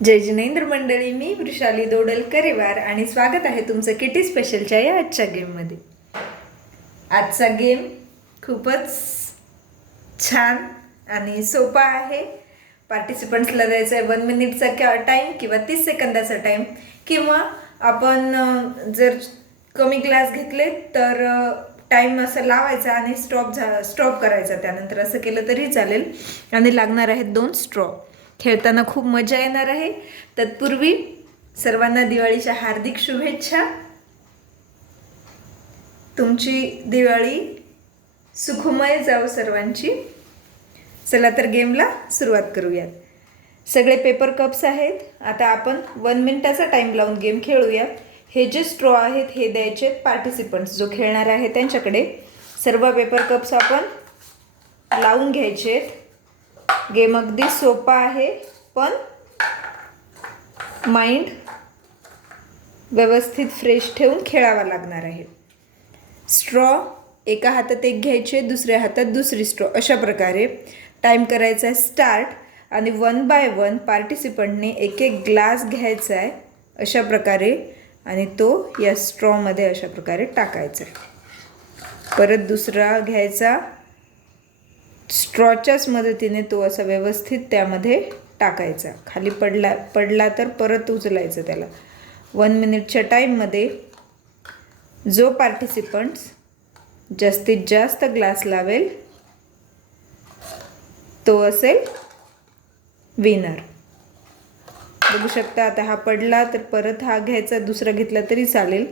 जय जिनेंद्र मंडळी, मी वृषाली दोडलकरेवार आणि स्वागत आहे तुमचं किटी स्पेशलच्या या आजच्या गेममध्ये. आजचा गेम खूपच छान आणि सोपा आहे. पार्टिसिपंट्सला द्यायचा आहे 1 मिनिटचा टाईम किंवा 30 सेकंदाचा टाईम, किंवा आपण जर कमी ग्लास घेतले तर टाईम असं लावायचा आणि स्टॉप करायचा. त्यानंतर असं केलं तरी चालेल. आणि लागणार आहेत 2 स्ट्रॉ. खेळताना खूप मजा येणार आहे. तत्पूर्वी सर्वांना दिवाळीच्या हार्दिक शुभेच्छा. तुमची दिवाळी सुखमय जाऊ सर्वांची. चला तर गेमला सुरुवात करूयात. सगळे पेपर कप्स आहेत. आता आपण 1 मिनिटाचा टाईम लावून गेम खेळूयात. हे जे स्ट्रॉ आहेत हे द्यायचे पार्टिसिपंट्स जो खेळणार आहे त्यांच्याकडे. सर्व पेपर कप्स आपण लावून घ्यायचे. गेम अगदी सोपा आहे, पण माइंड व्यवस्थित फ्रेश ठेवून खेळावा लागणार आहे. स्ट्रॉ एका हातात एक घ्यायचे, दुसऱ्या हातात दुसरी स्ट्रॉ. अशा प्रकारे टाईम करायचा आहे स्टार्ट. आणि 1 बाय 1 पार्टिसिपंटने एक एक ग्लास घ्यायचा आहे अशा प्रकारे, आणि तो या स्ट्रॉमध्ये अशा प्रकारे टाकायचा आहे. परत दुसरा घ्यायचा, स्ट्रॉच्याच मदतीने तो असा व्यवस्थित त्यामध्ये टाकायचा. खाली पडला तर परत उचलायचं त्याला. 1 मिनिटच्या टाईममध्ये जो पार्टिसिपंट्स जास्तीत जास्त ग्लास लावेल तो असेल विनर. बघू शकता आता हा पडला तर परत हा घ्यायचा, दुसरा घेतला तरी चालेल.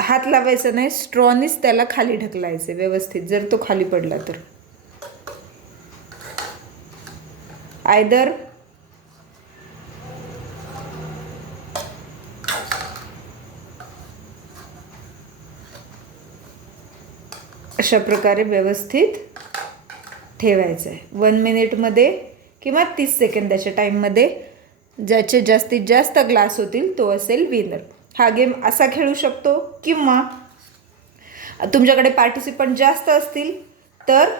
हात लावायचा नाही, स्ट्रॉनीच त्याला खाली ढकलायचे व्यवस्थित जर तो खाली पडला तर. आयदर अशा प्रकारे व्यवस्थित ठेवायचं आहे. 1 मिनिटमध्ये किंवा 30 सेकंदाच्या टाईममध्ये ज्याचे जास्तीत जास्त ग्लास होतील तो असेल विनर. हा गेम असा खेळू शकतो, किंवा तुमच्याकडे पार्टिसिपंट जास्त असतील तर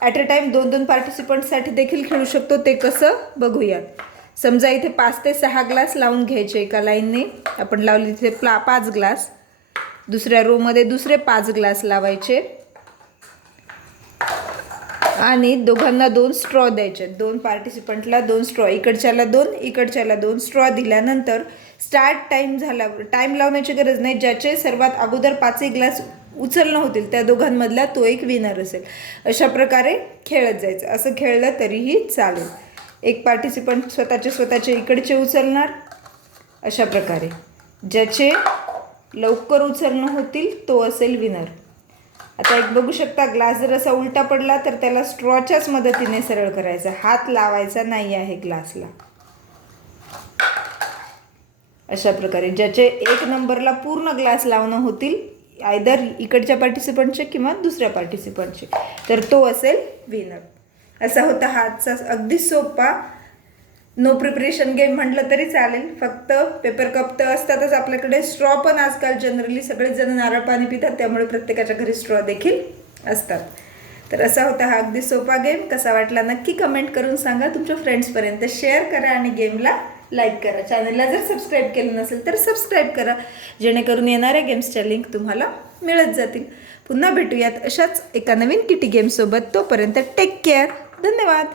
ॲट अ टाईम 2-2 पार्टिसिपंटसाठी देखील खेळू शकतो. ते कसं बघूयात. समजा इथे 5 ते 6 ग्लास लावून घ्यायचे एका लाईनने. आपण लावले तिथे 5 ग्लास. दुसऱ्या रोमध्ये दुसरे 5 ग्लास लावायचे आणि दोघांना 2 स्ट्रॉ द्यायचे. 2 पार्टिसिपंटला 2 स्ट्रॉ, इकडच्याला 2 इकडच्याला 2 स्ट्रॉ दिल्यानंतर स्टार्ट टाईम झाला. टाईम लावण्याची गरज नाही. ज्याचे सर्वात अगोदर 5 ग्लास उचलणं होतील त्या दोघांमधला तो एक विनर असेल. अशा प्रकारे खेळत जायचं. असं खेळलं तरीही चालेल. एक पार्टिसिपंट स्वतःचे इकडचे उचलणार. अशा प्रकारे ज्याचे लवकर उचलणं होतील तो असेल विनर. आता एक बघू शकता, ग्लास जर असा उलटा पडला तर त्याला स्ट्रॉच्याच मदतीने सरळ करायचा. हात लावायचा नाही आहे ग्लासला. अशा प्रकारे ज्याचे 1 नंबरला पूर्ण ग्लास लावणं होतील, आयदर इकडच्या पार्टिसिपंटचे किंवा दुसऱ्या पार्टिसिपंटचे, तर तो असेल विनर. असा होता हा आजचा अगदी सोपा नो प्रिपरेशन गेम म्हटलं तरी चालेल. फक्त पेपर कप तर असतातच आपल्याकडे. स्ट्रॉ पण आजकाल जनरली सगळेजण नारळ पाणी पितात, त्यामुळे प्रत्येकाच्या घरी स्ट्रॉ देखील असतात. तर असा होता हा अगदी सोपा गेम. कसा वाटला नक्की कमेंट करून सांगा. तुमच्या फ्रेंड्सपर्यंत शेअर करा आणि गेमला लाईक करा. चॅनलला जर सबस्क्राईब केलं नसेल तर सबस्क्राईब करा, जेणेकरून येणाऱ्या गेम्सच्या लिंक तुम्हाला मिळत जातील. पुन्हा भेटूयात अशाच एका नवीन किटी गेमसोबत. तोपर्यंत टेक केअर. धन्यवाद.